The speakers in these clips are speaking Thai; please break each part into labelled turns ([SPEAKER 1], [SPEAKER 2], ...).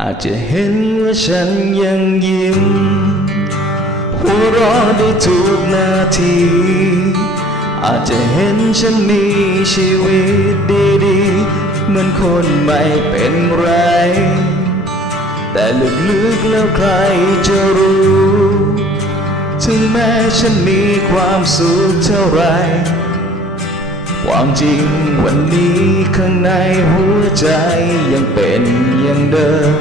[SPEAKER 1] อาจจะเห็นว่าฉันยังยิ้ม หัวเราะได้ทุกนาที อาจจะเห็นฉันมีชีวิตดีๆเหมือนคนไม่เป็นไร แต่ลึกๆแล้วใครจะรู้ ถึงแม้ฉันมีความสุขเท่าไหร ความจริงวันนี้ข้างในหัวใจยังเป็นอย่างเดิม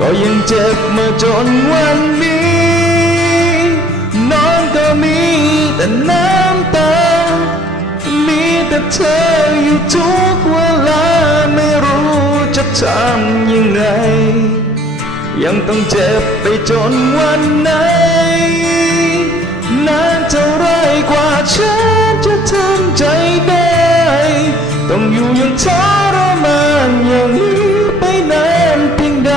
[SPEAKER 1] ก็ยังเจ็บมาจนวันนี้นอนก็มีแต่น้ำตา มีแต่เธออยู่ทุกเวลาไม่รู้จะทำยังไง ยังต้องเจ็บไปจนวันไหนน ยู่อยังทรมานอย่างนี้ไปนานเพียงใด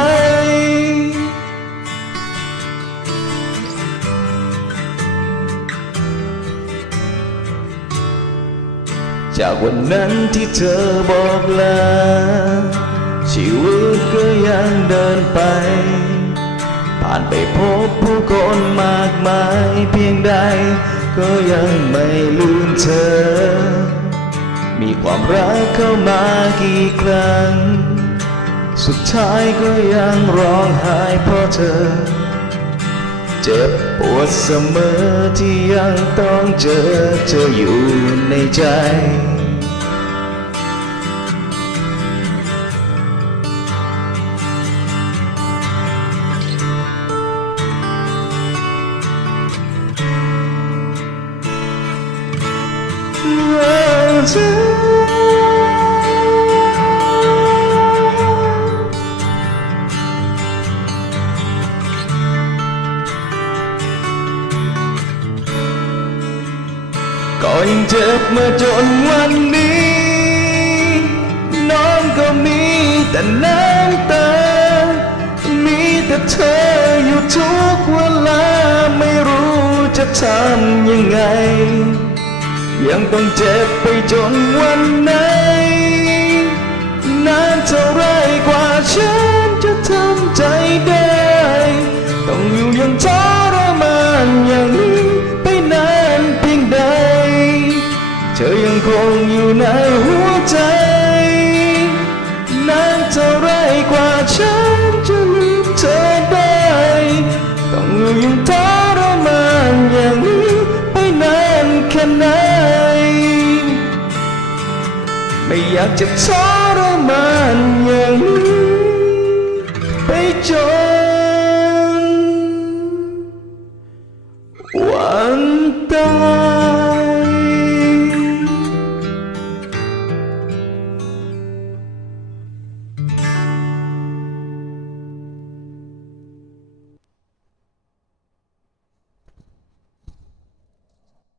[SPEAKER 1] จากวันนั้นที่เธอบอกลา ชีวิตก็ยังเดินไป ผ่านไปพบผู้คนมากมายเพียงใด ก็ยังไม่ลืมเธอ มีความรักเข้ามากี่ครั้ง สุดท้ายก็ยังร้องไห้เพราะเธอ เจ็บปวดเสมอที่ยังต้องเจอเธออยู่ในใจว่ ก็ยังเจ็บมาจนวันนี้ น้องก็มีแต่น้ำตา มีแต่เธออยู่ทุกเวลาไม่รู้จะทำยังไง ยังต้องเจ็บไปจนวัน เธอยังคงอยู่ในหัวใจ นานเท่าไรกว่าฉันจะลืมเธอได้ ต้องอยู่ยังทรมานอย่างนี้ไปนานแค่ไหน ไม่อยากจะทรมานอย่างนี้ไปจน